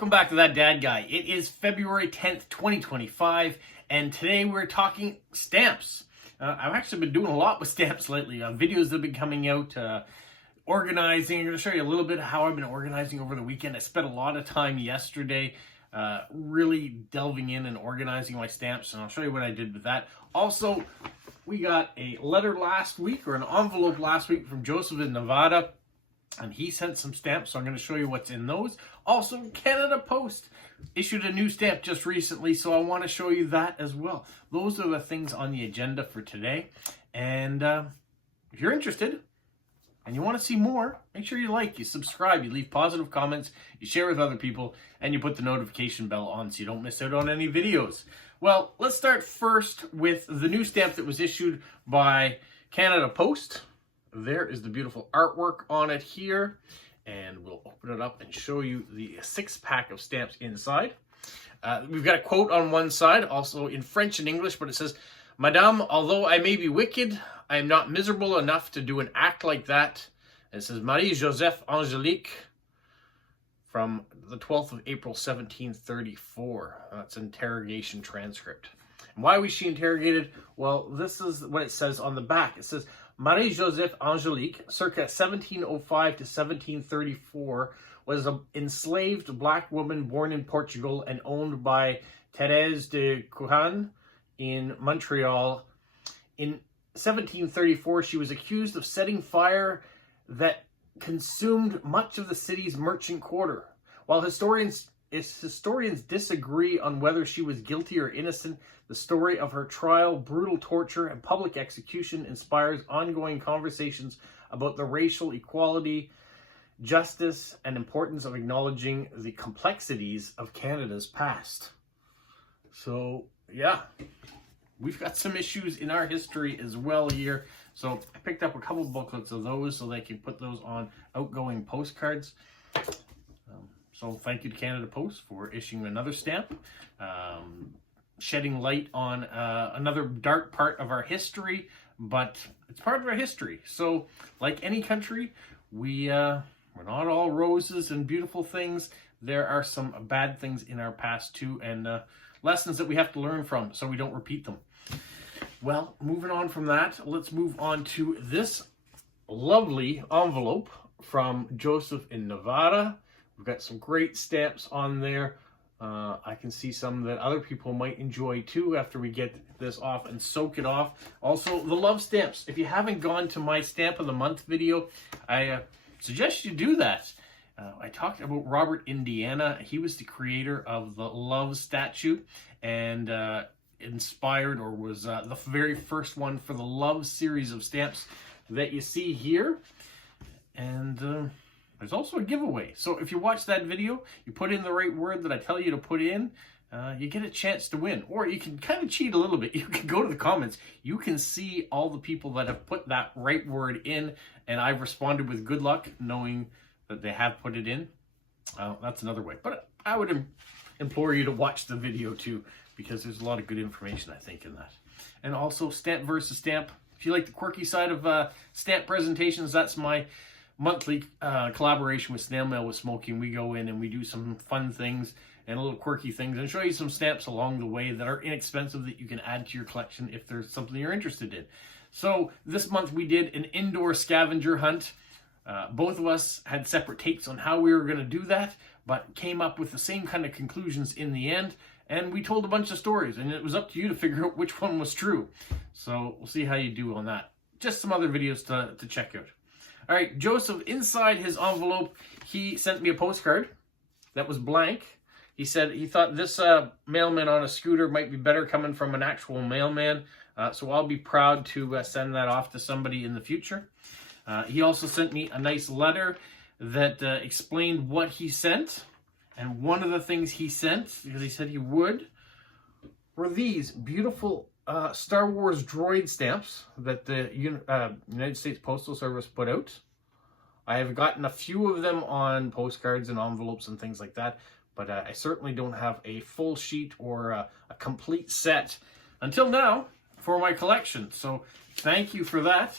welcome back to That Dad Guy. It is February 10th, 2025, and today we're talking stamps. I've actually been doing a lot with stamps lately. Videos that have been coming out, organizing. I'm going to show you a little bit of how I've been organizing over the weekend. I spent a lot of time yesterday really delving in and organizing my stamps, and I'll show you what I did with that. Also, we got a letter last week, or an envelope last week from Joseph in Nevada. And he sent some stamps, so I'm going to show you what's in those. Also, Canada Post issued a new stamp just recently, so I want to show you that as well. Those are the things on the agenda for today. And if you're interested and you want to see more, make sure you like, you subscribe, you leave positive comments, you share with other people, and you put the notification bell on so you don't miss out on any videos. Well, let's start first with the new stamp that was issued by Canada Post. There is the beautiful artwork on it here, and we'll open it up and show you the 6-pack of stamps inside. We've got a quote on one side, also in French and English, but it says, "Madame, although I may be wicked, I am not miserable enough to do an act like that." And it says, Marie Joseph Angélique, from the 12th of April, 1734. That's an interrogation transcript. And why was she interrogated? Well, this is what it says on the back. It says, Marie Joseph Angélique, circa 1705 to 1734, was an enslaved black woman born in Portugal and owned by Thérèse de Couronne in Montreal. In 1734, she was accused of setting fire that consumed much of the city's merchant quarter. While historians disagree on whether she was guilty or innocent, the story of her trial, brutal torture, and public execution inspires ongoing conversations about the racial equality, justice, and importance of acknowledging the complexities of Canada's past. So, yeah, we've got some issues in our history as well here. So I picked up a couple booklets of those so they can put those on outgoing postcards. So thank you to Canada Post for issuing another stamp, shedding light on another dark part of our history, but it's part of our history. So like any country, we're not all roses and beautiful things. There are some bad things in our past too, and lessons that we have to learn from so we don't repeat them. Well, moving on from that, let's move on to this lovely envelope from Joseph in Nevada. We've got some great stamps on there. I can see some that other people might enjoy too after we get this off and soak it off. Also, the love stamps. If you haven't gone to my Stamp of the Month video, I suggest you do that. I talked about Robert Indiana. He was the creator of the love statue and inspired, or was the very first one for the love series of stamps that you see here. And there's also a giveaway. So if you watch that video, you put in the right word that I tell you to put in, you get a chance to win. Or you can kind of cheat a little bit. You can go to the comments. You can see all the people that have put that right word in, and I've responded with good luck, knowing that they have put it in. That's another way. But I would implore you to watch the video too, because there's a lot of good information, I think, in that. And also, Stamp versus Stamp. If you like the quirky side of stamp presentations, that's my monthly collaboration with Stn Main with Smokey. We go in and we do some fun things and little quirky things and show you some stamps along the way that are inexpensive that you can add to your collection if there's something you're interested in. So this month we did an indoor scavenger hunt. Both of us had separate takes on how we were going to do that, but came up with the same kind of conclusions in the end. And we told a bunch of stories, and it was up to you to figure out which one was true. So we'll see how you do on that. Just some other videos to check out. All right, Joseph, inside his envelope, he sent me a postcard that was blank. He said he thought this mailman on a scooter might be better coming from an actual mailman. So I'll be proud to send that off to somebody in the future. He also sent me a nice letter that explained what he sent. And one of the things he sent, because he said he would, were these beautiful Star Wars droid stamps that the United States Postal Service put out. I have gotten a few of them on postcards and envelopes and things like that, but I certainly don't have a full sheet or a complete set until now for my collection. So thank you for that.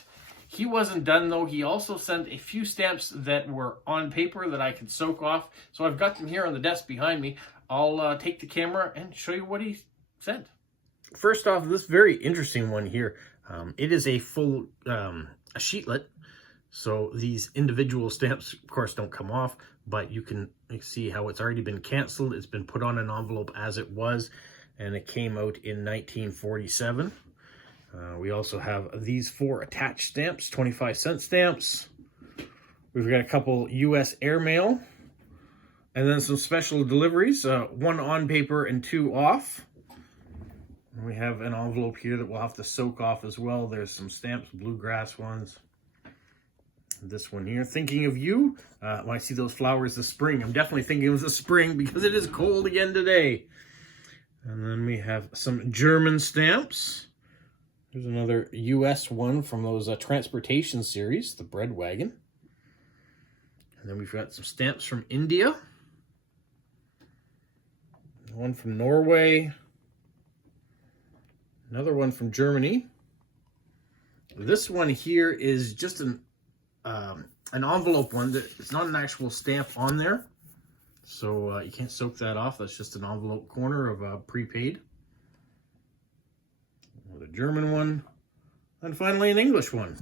He wasn't done though. He also sent a few stamps that were on paper that I could soak off. So I've got them here on the desk behind me. I'll take the camera and show you what he sent. First off, this very interesting one here. It is a full a sheetlet. So these individual stamps, of course, don't come off, but you can see how it's already been canceled. It's been put on an envelope as it was, and it came out in 1947. We also have these 4 attached stamps, 25-cent stamps. We've got a couple U.S. airmail, and then some special deliveries, 1 on paper and 2 off. And we have an envelope here that we'll have to soak off as well. There's some stamps, bluegrass ones. This one here, thinking of you. When I see those flowers this spring, I'm definitely thinking of the spring because it is cold again today. And then we have some German stamps. There's another U.S. one from those transportation series, the bread wagon. And then we've got some stamps from India. One from Norway. Another one from Germany. This one here is just an envelope one. It's not an actual stamp on there. So you can't soak that off. That's just an envelope corner of prepaid. The German one, and finally an English one.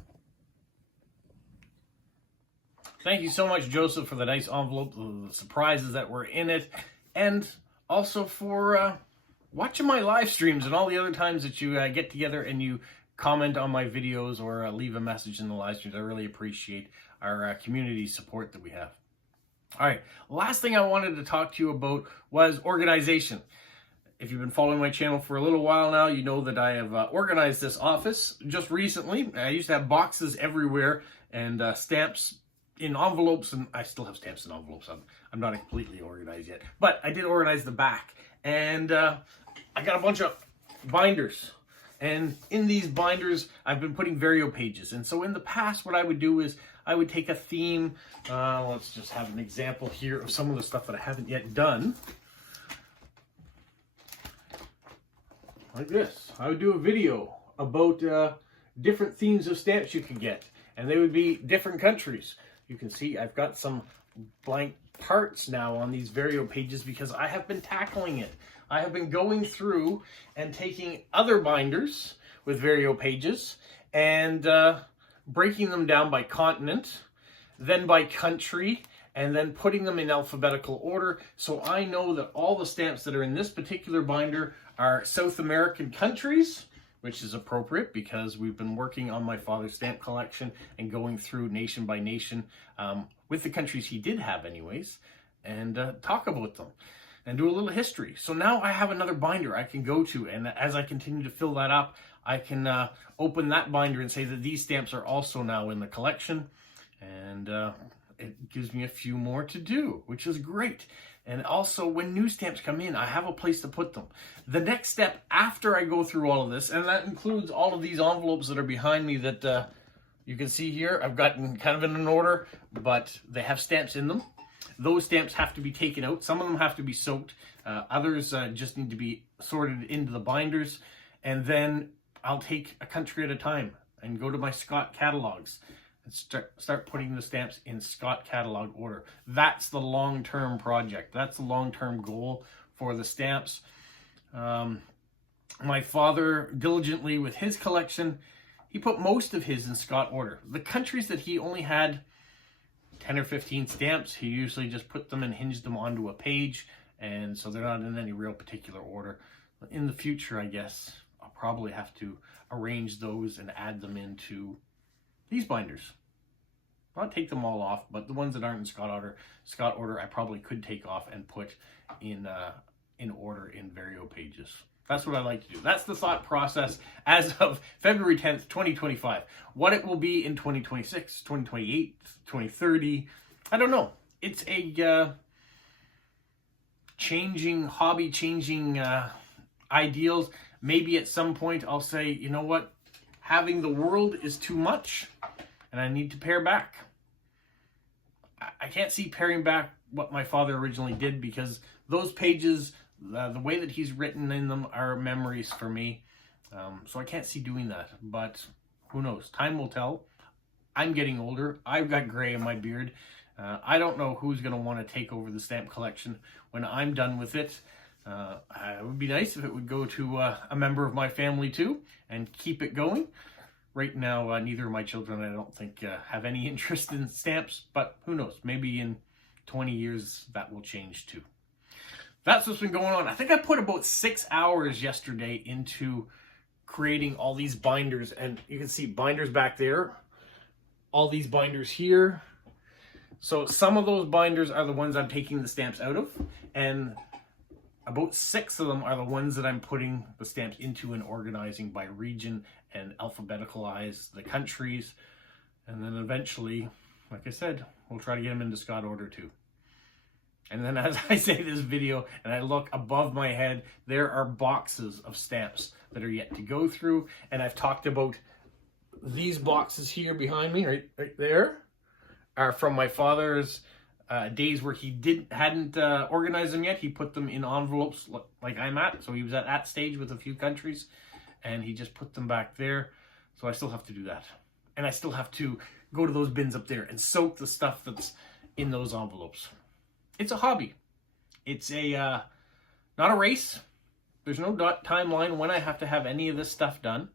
Thank you so much, Joseph, for the nice envelope, the surprises that were in it, and also for watching my live streams and all the other times that you get together and you comment on my videos or leave a message in the live streams. I really appreciate our community support that we have. All right, last thing I wanted to talk to you about was organization. If you've been following my channel for a little while now, you know that I have organized this office just recently. I used to have boxes everywhere and stamps in envelopes, and I still have stamps in envelopes. I'm not completely organized yet, but I did organize the back. And I got a bunch of binders. And in these binders, I've been putting Vario pages. And so in the past, what I would do is I would take a theme. Let's just have an example here of some of the stuff that I haven't yet done. Like this. I would do a video about different themes of stamps you can get, and they would be different countries. You can see I've got some blank parts now on these Vario pages because I have been tackling it. I have been going through and taking other binders with Vario pages and breaking them down by continent, then by country, and then putting them in alphabetical order. So I know that all the stamps that are in this particular binder are South American countries, which is appropriate because we've been working on my father's stamp collection and going through nation by nation with the countries he did have anyways, and talk about them and do a little history. So now I have another binder I can go to, and as I continue to fill that up, I can open that binder and say that these stamps are also now in the collection, and it gives me a few more to do, which is great. And also, when new stamps come in, I have a place to put them. The next step after I go through all of this, and that includes all of these envelopes that are behind me that you can see here, I've gotten kind of in an order, but they have stamps in them. Those stamps have to be taken out. Some of them have to be soaked. Others just need to be sorted into the binders. And then I'll take a country at a time and go to my Scott catalogs and start putting the stamps in Scott catalog order. That's the long-term project. That's the long-term goal for the stamps. My father, diligently with his collection, he put most of his in Scott order. The countries that he only had 10 or 15 stamps, he usually just put them and hinged them onto a page, and so they're not in any real particular order. In the future, I guess, I'll probably have to arrange those and add them into these binders. Not take them all off, but the ones that aren't in Scott order, I probably could take off and put in order in Vario pages. That's what I like to do. That's the thought process as of February 10th, 2025. What it will be in 2026, 2028, 2030, I don't know. It's a changing hobby, changing ideals. Maybe at some point I'll say, you know what? Having the world is too much, and I need to pare back. I can't see paring back what my father originally did, because those pages, the way that he's written in them, are memories for me. So I can't see doing that, but who knows? Time will tell. I'm getting older. I've got gray in my beard. I don't know who's going to want to take over the stamp collection when I'm done with it. It would be nice if it would go to a member of my family too and keep it going. Right now, neither of my children, I don't think, have any interest in stamps, but who knows? Maybe in 20 years that will change too. That's what's been going on. I think I put about 6 hours yesterday into creating all these binders, and you can see binders back there, all these binders here. So some of those binders are the ones I'm taking the stamps out of, and about 6 of them are the ones that I'm putting the stamps into and organizing by region and alphabeticalize the countries. And then eventually, like I said, we'll try to get them into Scott order too. And then as I say this video and I look above my head, there are boxes of stamps that are yet to go through. And I've talked about these boxes here behind me, right there, are from my father's days where he hadn't organized them yet. He put them in envelopes like I'm at. So he was at that stage with a few countries, and he just put them back there. So I still have to do that. And I still have to go to those bins up there and soak the stuff that's in those envelopes. It's a hobby. It's a not a race. There's no timeline when I have to have any of this stuff done.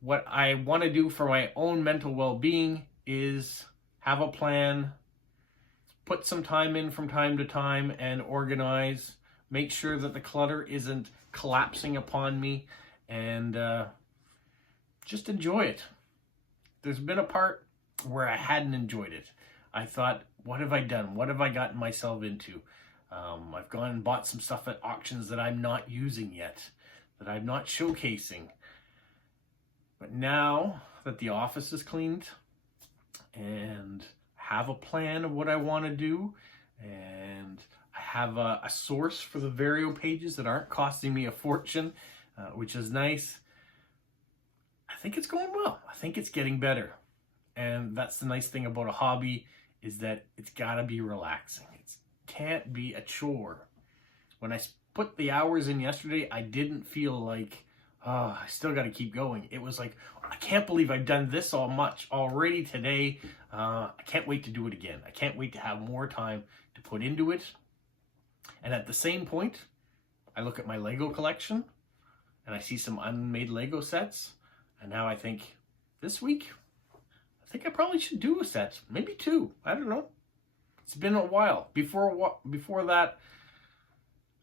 What I want to do for my own mental well-being is have a plan, put some time in from time to time and organize, make sure that the clutter isn't collapsing upon me, and just enjoy it. There's been a part where I hadn't enjoyed it. I thought, what have I done? What have I gotten myself into? I've gone and bought some stuff at auctions that I'm not using yet, that I'm not showcasing. But now that the office is cleaned and have a plan of what I want to do, and I have a source for the Vario pages that aren't costing me a fortune, which is nice, I think it's going well. I think it's getting better. And that's the nice thing about a hobby, is that it's got to be relaxing. It can't be a chore. When I put the hours in yesterday, I didn't feel like, oh, I still got to keep going. It was like, I can't believe I've done this all much already today. I can't wait to do it again. I can't wait to have more time to put into it. And at the same point, I look at my Lego collection and I see some unmade Lego sets. And now I think, this week, I think I probably should do a set, maybe 2. I don't know. It's been a while. Before that,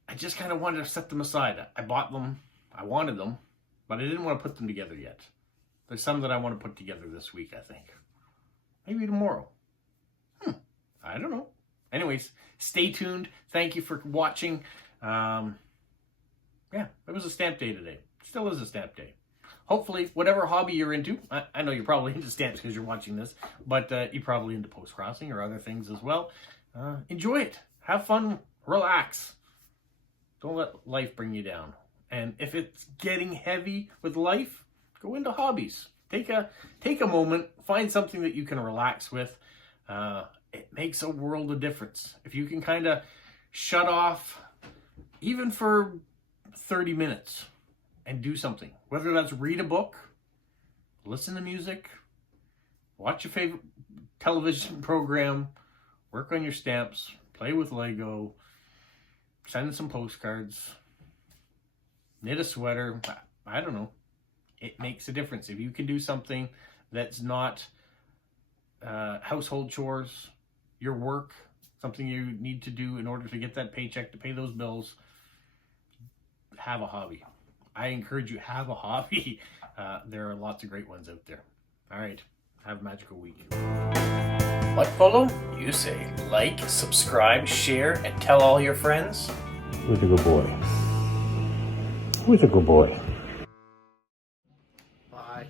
I just kind of wanted to set them aside. I bought them, I wanted them, but I didn't want to put them together yet. There's some that I want to put together this week, I think. Maybe tomorrow. I don't know. Anyways, stay tuned. Thank you for watching. Yeah, it was a stamp day today. Still is a stamp day. Hopefully, whatever hobby you're into, I know you're probably into stamps because you're watching this, but you're probably into post-crossing or other things as well. Enjoy it. Have fun. Relax. Don't let life bring you down. And if it's getting heavy with life, go into hobbies. Take a moment. Find something that you can relax with. It makes a world of difference. If you can kind of shut off, even for 30 minutes, and do something. Whether that's read a book, listen to music, watch your favorite television program, work on your stamps, play with Lego, send some postcards, knit a sweater. I don't know. It makes a difference. If you can do something that's not household chores, your work, something you need to do in order to get that paycheck to pay those bills, have a hobby. I encourage you, have a hobby. There are lots of great ones out there. All right. Have a magical week. What follow? You say like, subscribe, share, and tell all your friends. Who's a good boy? Who's a good boy? Bye.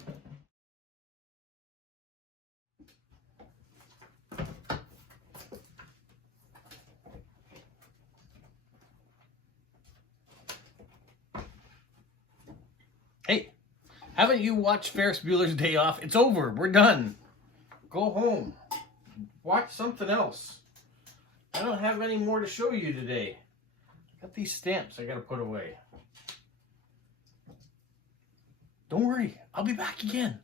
Hey, haven't you watched Ferris Bueller's Day Off? It's over. We're done. Go home. Watch something else. I don't have any more to show you today. Got these stamps I gotta put away. Don't worry, I'll be back again.